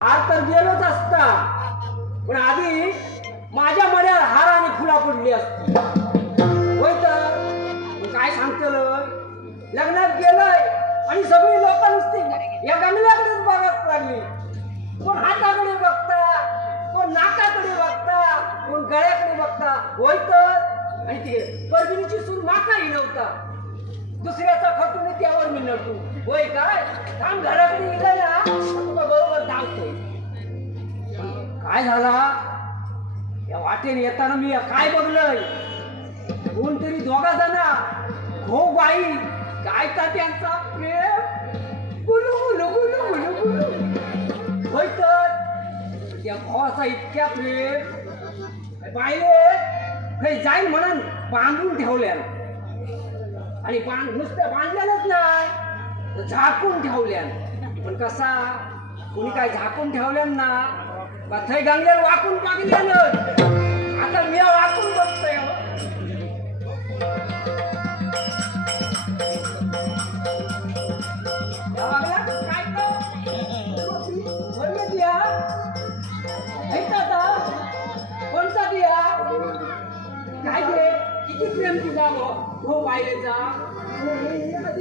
आज तर गेलोच असता, पण आधी माझ्या मड्यात हार आणि फुला पडली असती. होय तर काय सांगतल, लग्नात गेलंय आणि सगळी लोक नुसती या गंगल्याकडेच बघत लागली. कोण हाताकडे बघता, कोण नाकाकडे बघता, कोण गळ्याकडे बघता. होय तर आणि ते परगिनीची सून माकाही नव्हता. दुसऱ्याचा खटून त्यावर मी नटू. होय काय थांब घराकडे गेलं ना तुला बरोबर सांगतोय. काय झाला या वाटेने येताना मी काय बघलंय, कोणतरी दोघा जणा हो बाई काय का त्यांचा प्रेम गुलू गुलू गुलू गुलू गुलू. होय तर त्या भावाचा इतक्या प्रेम बाईले जाईल म्हणून बांधून ठेवल्या आणि नुसतं बांधल्यानच नाही झाकून ठेवल्या. पण कसा कोणी काय झाकून ठेवल्यान ना थंय गंगेला वाकून टाकल्यान. आता मी वाकून बघतोय. काय कोणता दिया काय किती प्रेम तुझा हो पाहिलेचा.